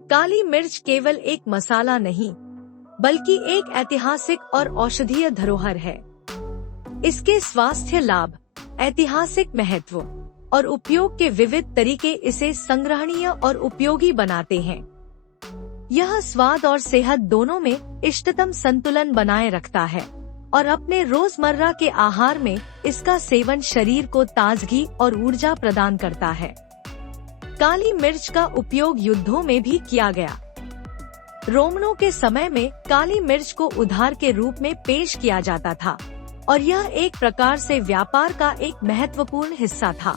काली मिर्च केवल एक मसाला नहीं, बल्कि एक ऐतिहासिक और औषधीय धरोहर है। इसके स्वास्थ्य लाभ, ऐतिहासिक महत्व और उपयोग के विविध तरीके इसे संग्रहणीय और उपयोगी बनाते हैं। यह स्वाद और सेहत दोनों में इष्टतम संतुलन बनाए रखता है और अपने रोजमर्रा के आहार में इसका सेवन शरीर को ताजगी और ऊर्जा प्रदान करता है। काली मिर्च का उपयोग युद्धों में भी किया गया। रोमनों के समय में काली मिर्च को उधार के रूप में पेश किया जाता था और यह एक प्रकार से व्यापार का एक महत्वपूर्ण हिस्सा था।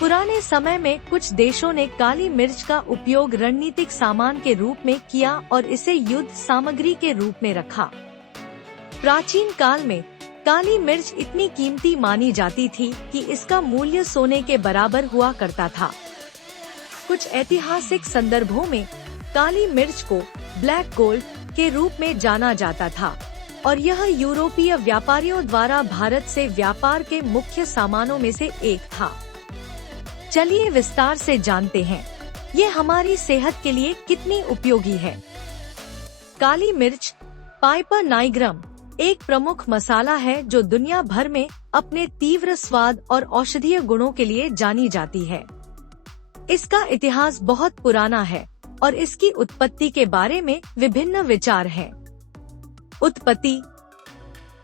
पुराने समय में कुछ देशों ने काली मिर्च का उपयोग रणनीतिक सामान के रूप में किया और इसे युद्ध सामग्री के रूप में रखा। प्राचीन काल में काली मिर्च इतनी कीमती मानी जाती थी कि इसका मूल्य सोने के बराबर हुआ करता था। कुछ ऐतिहासिक संदर्भों में काली मिर्च को ब्लैक गोल्ड के रूप में जाना जाता था और यह यूरोपीय व्यापारियों द्वारा भारत से व्यापार के मुख्य सामानों में से एक था। चलिए विस्तार से जानते हैं ये हमारी सेहत के लिए कितनी उपयोगी है। काली मिर्च पाइपर नाइग्रम एक प्रमुख मसाला है जो दुनिया भर में अपने तीव्र स्वाद और औषधीय गुणों के लिए जानी जाती है। इसका इतिहास बहुत पुराना है और इसकी उत्पत्ति के बारे में विभिन्न विचार हैं। उत्पत्ति: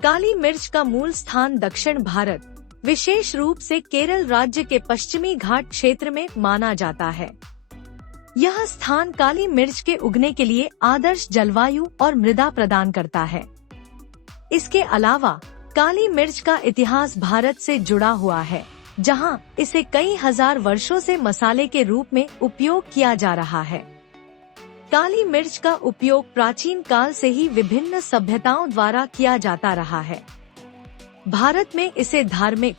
काली मिर्च का मूल स्थान दक्षिण भारत, विशेष रूप से केरल राज्य के पश्चिमी घाट क्षेत्र में माना जाता है। यह स्थान काली मिर्च के उगने के लिए आदर्श जलवायु और मृदा प्रदान करता है। इसके अलावा काली मिर्च का इतिहास भारत से जुड़ा हुआ है, जहां इसे कई हजार वर्षों से मसाले के रूप में उपयोग किया जा रहा है। काली मिर्च का उपयोग प्राचीन काल से ही विभिन्न सभ्यताओं द्वारा किया जाता रहा है। भारत में इसे धार्मिक,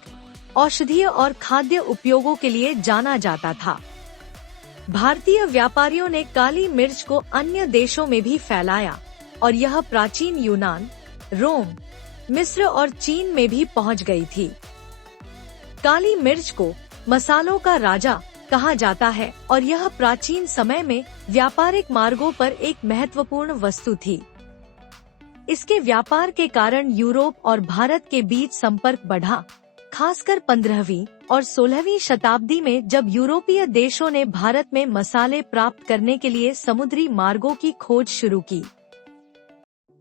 औषधीय और खाद्य उपयोगों के लिए जाना जाता था। भारतीय व्यापारियों ने काली मिर्च को अन्य देशों में भी फैलाया और यह प्राचीन यूनान, रोम, मिस्र और चीन में भी पहुंच गई थी। काली मिर्च को मसालों का राजा कहा जाता है और यह प्राचीन समय में व्यापारिक मार्गों पर एक महत्वपूर्ण वस्तु थी। इसके व्यापार के कारण यूरोप और भारत के बीच संपर्क बढ़ा, खासकर 15वीं और 16वीं शताब्दी में जब यूरोपीय देशों ने भारत में मसाले प्राप्त करने के लिए समुद्री मार्गों की खोज शुरू की।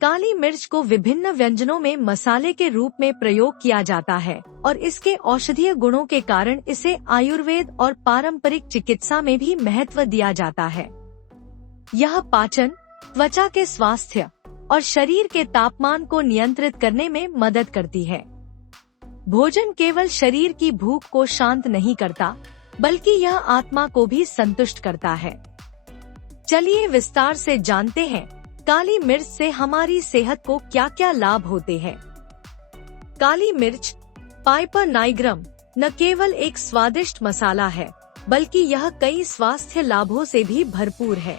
काली मिर्च को विभिन्न व्यंजनों में मसाले के रूप में प्रयोग किया जाता है और इसके औषधीय गुणों के कारण इसे आयुर्वेद और पारंपरिक चिकित्सा में भी महत्व दिया जाता है। यह पाचन, त्वचा के स्वास्थ्य और शरीर के तापमान को नियंत्रित करने में मदद करती है। भोजन केवल शरीर की भूख को शांत नहीं करता, बल्कि यह आत्मा को भी संतुष्ट करता है। चलिए विस्तार से जानते हैं काली मिर्च से हमारी सेहत को क्या क्या लाभ होते हैं। काली मिर्च पाइपर नाइग्रम न केवल एक स्वादिष्ट मसाला है, बल्कि यह कई स्वास्थ्य लाभों से भी भरपूर है।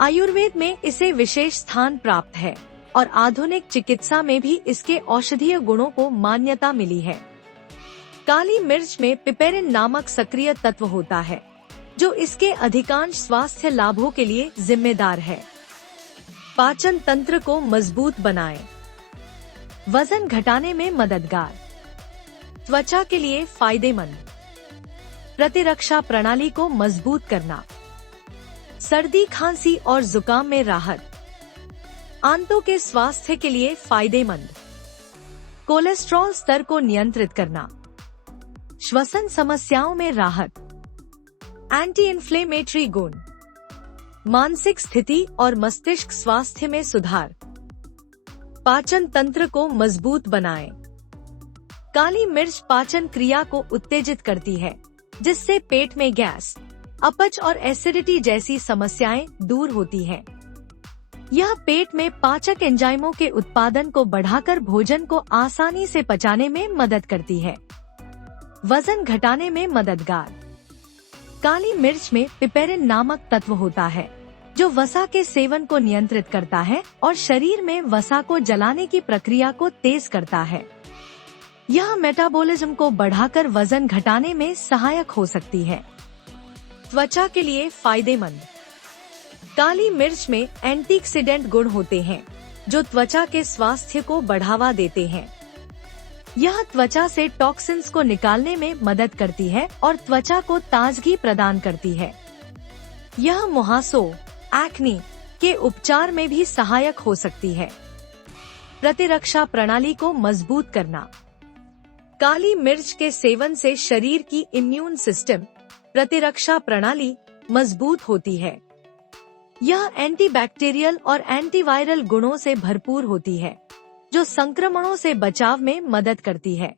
आयुर्वेद में इसे विशेष स्थान प्राप्त है और आधुनिक चिकित्सा में भी इसके औषधीय गुणों को मान्यता मिली है। काली मिर्च में पिपेरिन नामक सक्रिय तत्व होता है, जो इसके अधिकांश स्वास्थ्य लाभों के लिए जिम्मेदार है। पाचन तंत्र को मजबूत बनाए, वजन घटाने में मददगार, त्वचा के लिए फायदेमंद, प्रतिरक्षा प्रणाली को मजबूत करना, सर्दी खांसी और जुकाम में राहत, आंतों के स्वास्थ्य के लिए फायदेमंद, कोलेस्ट्रॉल स्तर को नियंत्रित करना, श्वसन समस्याओं में राहत, एंटी इन्फ्लेमेटरी गुण, मानसिक स्थिति और मस्तिष्क स्वास्थ्य में सुधार, पाचन तंत्र को मजबूत बनाए। काली मिर्च पाचन क्रिया को उत्तेजित करती है, जिससे पेट में गैस, अपच और एसिडिटी जैसी समस्याएं दूर होती हैं। यह पेट में पाचक एंजाइमों के उत्पादन को बढ़ाकर भोजन को आसानी से पचाने में मदद करती है। वजन घटाने में मददगार। काली मिर्च में पिपेरिन नामक तत्व होता है, जो वसा के सेवन को नियंत्रित करता है और शरीर में वसा को जलाने की प्रक्रिया को तेज करता है। यह मेटाबॉलिज्म को बढ़ाकर वजन घटाने में सहायक हो सकती है। त्वचा के लिए फायदेमंद। काली मिर्च में एंटीऑक्सीडेंट गुण होते हैं जो त्वचा के स्वास्थ्य को बढ़ावा देते हैं। यह त्वचा से टॉक्सिन्स को निकालने में मदद करती है और त्वचा को ताजगी प्रदान करती है। यह मुहासों, एक्ने के उपचार में भी सहायक हो सकती है। प्रतिरक्षा प्रणाली को मजबूत करना। काली मिर्च के सेवन से शरीर की इम्यून सिस्टम, प्रतिरक्षा प्रणाली मजबूत होती है। यह एंटीबैक्टीरियल और एंटीवायरल गुणों से भरपूर होती है जो संक्रमणों से बचाव में मदद करती है।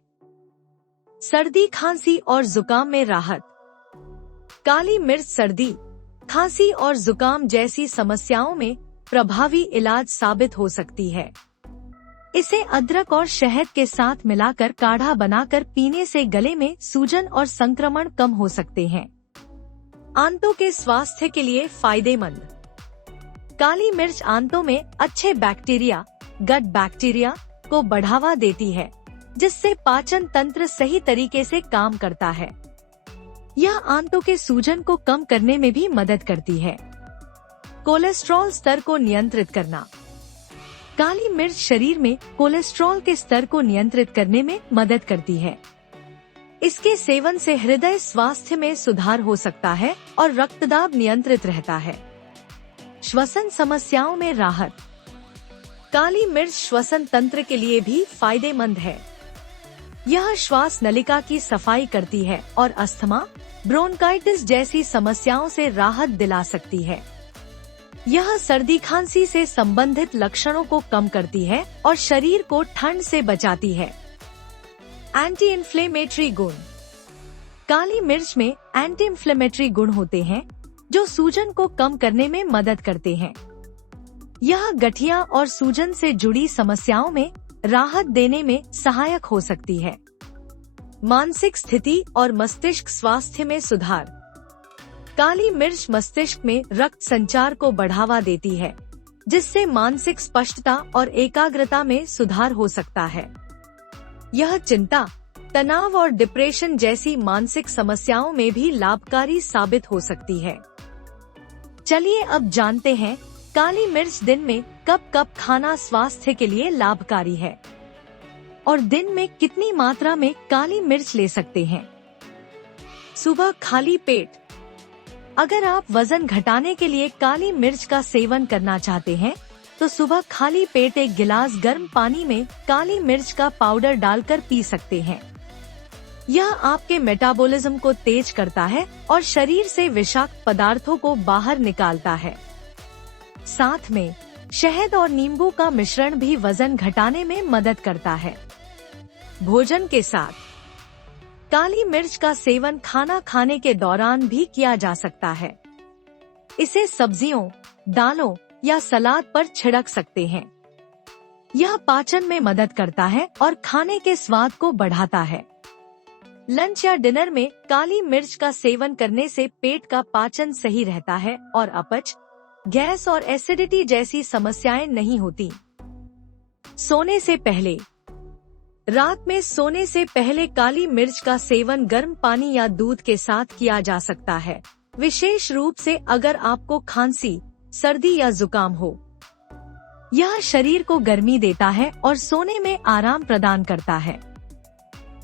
सर्दी, खांसी और जुकाम में राहत। काली मिर्च सर्दी, खांसी और जुकाम जैसी समस्याओं में प्रभावी इलाज साबित हो सकती है। इसे अदरक और शहद के साथ मिलाकर काढ़ा बनाकर पीने से गले में सूजन और संक्रमण कम हो सकते हैं। आंतों के स्वास्थ्य के लिए फायदेमंद। काली मिर्च आंतों में अच्छे बैक्टीरिया, गट बैक्टीरिया को बढ़ावा देती है जिससे पाचन तंत्र सही तरीके से काम करता है। यह आंतों के सूजन को कम करने में भी मदद करती है। कोलेस्ट्रॉल स्तर को नियंत्रित करना। काली मिर्च शरीर में कोलेस्ट्रॉल के स्तर को नियंत्रित करने में मदद करती है। इसके सेवन से हृदय स्वास्थ्य में सुधार हो सकता है और रक्तदाब नियंत्रित रहता है। श्वसन समस्याओं में राहत। काली मिर्च श्वसन तंत्र के लिए भी फायदेमंद है। यह श्वास नलिका की सफाई करती है और अस्थमा, ब्रोंकाइटिस जैसी समस्याओं से राहत दिला सकती है। यह सर्दी, खांसी से संबंधित लक्षणों को कम करती है और शरीर को ठंड से बचाती है। एंटी इन्फ्लेमेटरी गुण। काली मिर्च में एंटी इन्फ्लेमेटरी गुण होते हैं जो सूजन को कम करने में मदद करते हैं। यह गठिया और सूजन से जुड़ी समस्याओं में राहत देने में सहायक हो सकती है। मानसिक स्थिति और मस्तिष्क स्वास्थ्य में सुधार। काली मिर्च मस्तिष्क में रक्त संचार को बढ़ावा देती है जिससे मानसिक स्पष्टता और एकाग्रता में सुधार हो सकता है। यह चिंता, तनाव और डिप्रेशन जैसी मानसिक समस्याओं में भी लाभकारी साबित हो सकती है। चलिए अब जानते हैं काली मिर्च दिन में कब कब खाना स्वास्थ्य के लिए लाभकारी है और दिन में कितनी मात्रा में काली मिर्च ले सकते हैं। सुबह खाली पेट। अगर आप वजन घटाने के लिए काली मिर्च का सेवन करना चाहते हैं तो सुबह खाली पेट 1 गिलास गर्म पानी में काली मिर्च का पाउडर डालकर पी सकते हैं। यह आपके मेटाबॉलिज्म को तेज करता है और शरीर से विषाक्त पदार्थों को बाहर निकालता है। साथ में शहद और नींबू का मिश्रण भी वजन घटाने में मदद करता है। भोजन के साथ काली मिर्च का सेवन खाना खाने के दौरान भी किया जा सकता है। इसे सब्जियों, दालों या सलाद पर छिड़क सकते हैं। यह पाचन में मदद करता है और खाने के स्वाद को बढ़ाता है। लंच या डिनर में काली मिर्च का सेवन करने से पेट का पाचन सही रहता है और अपच, गैस और एसिडिटी जैसी समस्याएं नहीं होती। सोने से पहले। रात में सोने से पहले काली मिर्च का सेवन गर्म पानी या दूध के साथ किया जा सकता है, विशेष रूप से अगर आपको खांसी, सर्दी या जुकाम हो। यह शरीर को गर्मी देता है और सोने में आराम प्रदान करता है।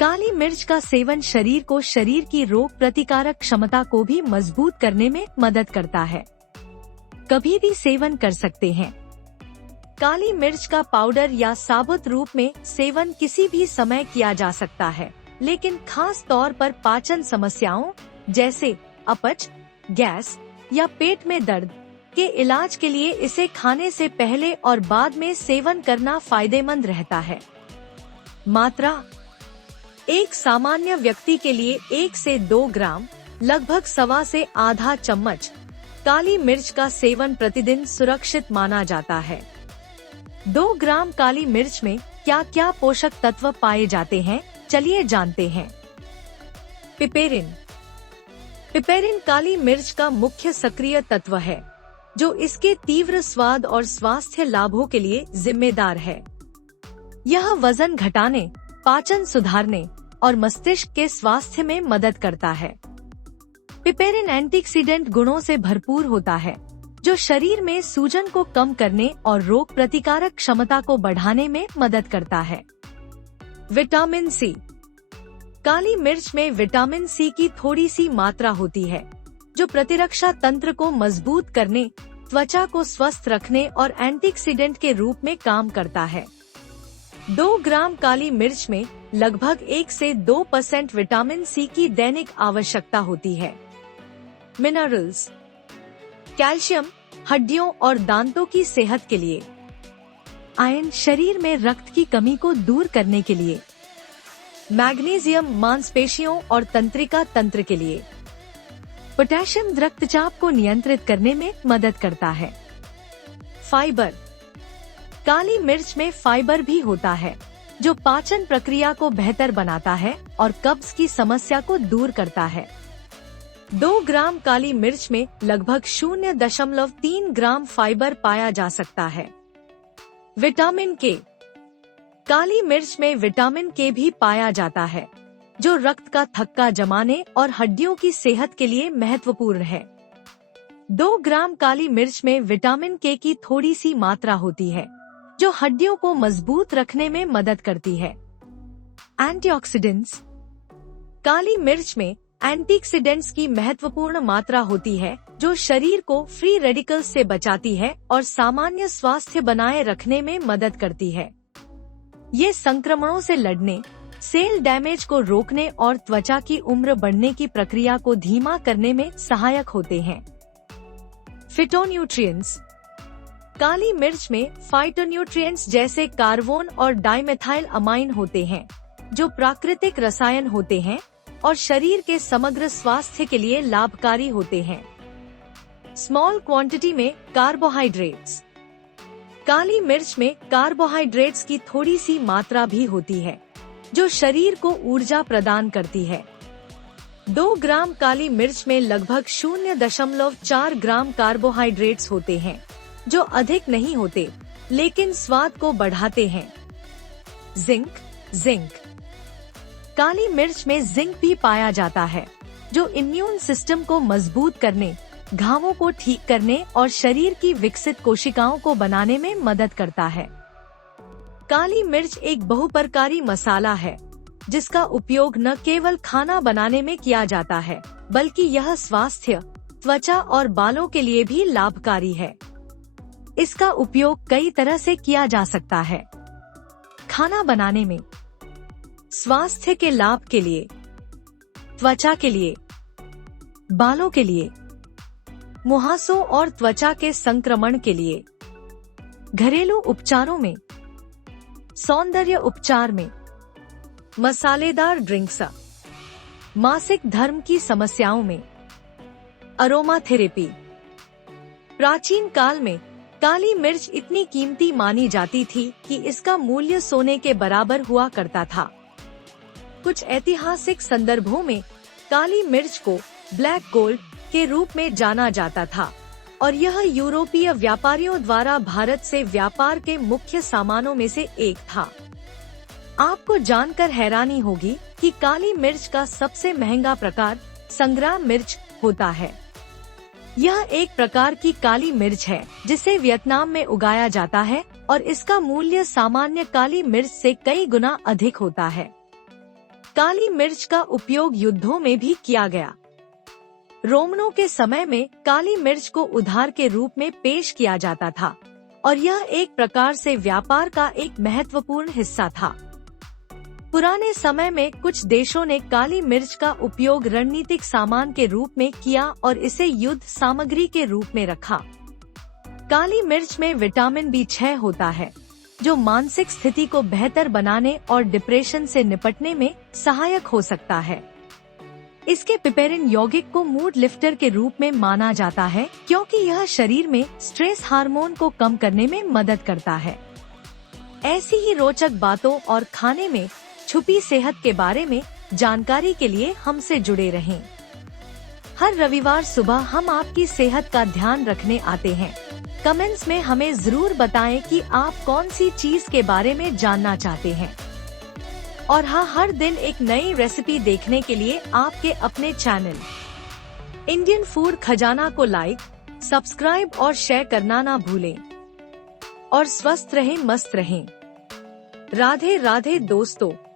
काली मिर्च का सेवन शरीर की रोग प्रतिकारक क्षमता को भी मजबूत करने में मदद करता है। कभी भी सेवन कर सकते हैं। काली मिर्च का पाउडर या साबुत रूप में सेवन किसी भी समय किया जा सकता है, लेकिन खास तौर पर पाचन समस्याओं जैसे अपच, गैस या पेट में दर्द के इलाज के लिए इसे खाने से पहले और बाद में सेवन करना फायदेमंद रहता है। मात्रा। एक सामान्य व्यक्ति के लिए 1 से 2 ग्राम, लगभग 1.25 से आधा चम्मच काली मिर्च का सेवन प्रतिदिन सुरक्षित माना जाता है। 2 ग्राम काली मिर्च में क्या क्या पोषक तत्व पाए जाते हैं, चलिए जानते हैं। पिपेरिन। पिपेरिन काली मिर्च का मुख्य सक्रिय तत्व है जो इसके तीव्र स्वाद और स्वास्थ्य लाभों के लिए जिम्मेदार है। यह वजन घटाने, पाचन सुधारने और मस्तिष्क के स्वास्थ्य में मदद करता है। पिपेरिन एंटीऑक्सीडेंट गुणों से भरपूर होता है जो शरीर में सूजन को कम करने और रोग प्रतिकारक क्षमता को बढ़ाने में मदद करता है। Vitamin C. काली मिर्च में विटामिन सी की थोड़ी सी मात्रा होती है, जो प्रतिरक्षा तंत्र को मजबूत करने, त्वचा को स्वस्थ रखने और एंटीऑक्सीडेंट के रूप में काम करता है। 2 ग्राम काली मिर्च में लगभग 1 से 2% विटामिन सी की दैनिक आवश्यकता होती है। मिनरल्स। कैल्शियम हड्डियों और दांतों की सेहत के लिए। आयरन शरीर में रक्त की कमी को दूर करने के लिए। मैग्नीशियम मांसपेशियों और तंत्रिका तंत्र के लिए। पोटेशियम रक्तचाप को नियंत्रित करने में मदद करता है। फाइबर। काली मिर्च में फाइबर भी होता है, जो पाचन प्रक्रिया को बेहतर बनाता है और कब्ज की समस्या को दूर करता है। 2 ग्राम काली मिर्च में लगभग 0.3 ग्राम फाइबर पाया जा सकता है। विटामिन के। काली मिर्च में विटामिन के भी पाया जाता है, जो रक्त का थक्का जमाने और हड्डियों की सेहत के लिए महत्वपूर्ण है। 2 ग्राम काली मिर्च में विटामिन के की थोड़ी सी मात्रा होती है, जो हड्डियों को मजबूत रखने में मदद करती है। एंटीऑक्सीडेंट्स। काली मिर्च में एंटीऑक्सीडेंट्स की महत्वपूर्ण मात्रा होती है, जो शरीर को फ्री रेडिकल्स से बचाती है और सामान्य स्वास्थ्य बनाए रखने में मदद करती है। ये संक्रमणों से लड़ने, सेल डैमेज को रोकने और त्वचा की उम्र बढ़ने की प्रक्रिया को धीमा करने में सहायक होते हैं। फिटोन्यूट्रिएंट्स। काली मिर्च में फाइटोन्यूट्रिएंट्स जैसे कार्बोन और डाइमेथाइल अमाइन होते हैं, जो प्राकृतिक रसायन होते हैं और शरीर के समग्र स्वास्थ्य के लिए लाभकारी होते हैं। स्मॉल क्वांटिटी में कार्बोहाइड्रेट्स। काली मिर्च में कार्बोहाइड्रेट्स की थोड़ी सी मात्रा भी होती है, जो शरीर को ऊर्जा प्रदान करती है। 2 ग्राम काली मिर्च में लगभग 0.4 ग्राम कार्बोहाइड्रेट्स होते हैं, जो अधिक नहीं होते लेकिन स्वाद को बढ़ाते हैं। जिंक। काली मिर्च में जिंक भी पाया जाता है, जो इम्यून सिस्टम को मजबूत करने, घावों को ठीक करने और शरीर की विकसित कोशिकाओं को बनाने में मदद करता है। काली मिर्च एक बहुप्रकारी मसाला है, जिसका उपयोग न केवल खाना बनाने में किया जाता है, बल्कि यह स्वास्थ्य, त्वचा और बालों के लिए भी लाभकारी है। इसका उपयोग कई तरह से किया जा सकता है। खाना बनाने में, स्वास्थ्य के लाभ के लिए, त्वचा के लिए, बालों के लिए, मुहासों और त्वचा के संक्रमण के लिए, घरेलू उपचारों में, सौंदर्य उपचार में, मसालेदार ड्रिंक्स, मासिक धर्म की समस्याओं में, अरोमा थेरेपी। प्राचीन काल में काली मिर्च इतनी कीमती मानी जाती थी कि इसका मूल्य सोने के बराबर हुआ करता था। कुछ ऐतिहासिक संदर्भों में काली मिर्च को ब्लैक गोल्ड के रूप में जाना जाता था और यह यूरोपीय व्यापारियों द्वारा भारत से व्यापार के मुख्य सामानों में से एक था। आपको जानकर हैरानी होगी कि काली मिर्च का सबसे महंगा प्रकार संग्राम मिर्च होता है। यह एक प्रकार की काली मिर्च है जिसे वियतनाम में उगाया जाता है और इसका मूल्य सामान्य काली मिर्च से कई गुना अधिक होता है। काली मिर्च का उपयोग युद्धों में भी किया गया। रोमनों के समय में काली मिर्च को उधार के रूप में पेश किया जाता था और यह एक प्रकार से व्यापार का एक महत्वपूर्ण हिस्सा था। पुराने समय में कुछ देशों ने काली मिर्च का उपयोग रणनीतिक सामान के रूप में किया और इसे युद्ध सामग्री के रूप में रखा। काली मिर्च में विटामिन B6 होता है, जो मानसिक स्थिति को बेहतर बनाने और डिप्रेशन से निपटने में सहायक हो सकता है। इसके पिपेरिन यौगिक को मूड लिफ्टर के रूप में माना जाता है, क्योंकि यह शरीर में स्ट्रेस हार्मोन को कम करने में मदद करता है। ऐसी ही रोचक बातों और खाने में छुपी सेहत के बारे में जानकारी के लिए हमसे जुड़े रहें। हर रविवार सुबह हम आपकी सेहत का ध्यान रखने आते हैं। कमेंट्स में हमें जरूर बताएं कि आप कौन सी चीज के बारे में जानना चाहते हैं। और हाँ, हर दिन एक नई रेसिपी देखने के लिए आपके अपने चैनल इंडियन फूड खजाना को लाइक, सब्सक्राइब और शेयर करना ना भूलें। और स्वस्थ रहें, मस्त रहें। राधे राधे दोस्तों।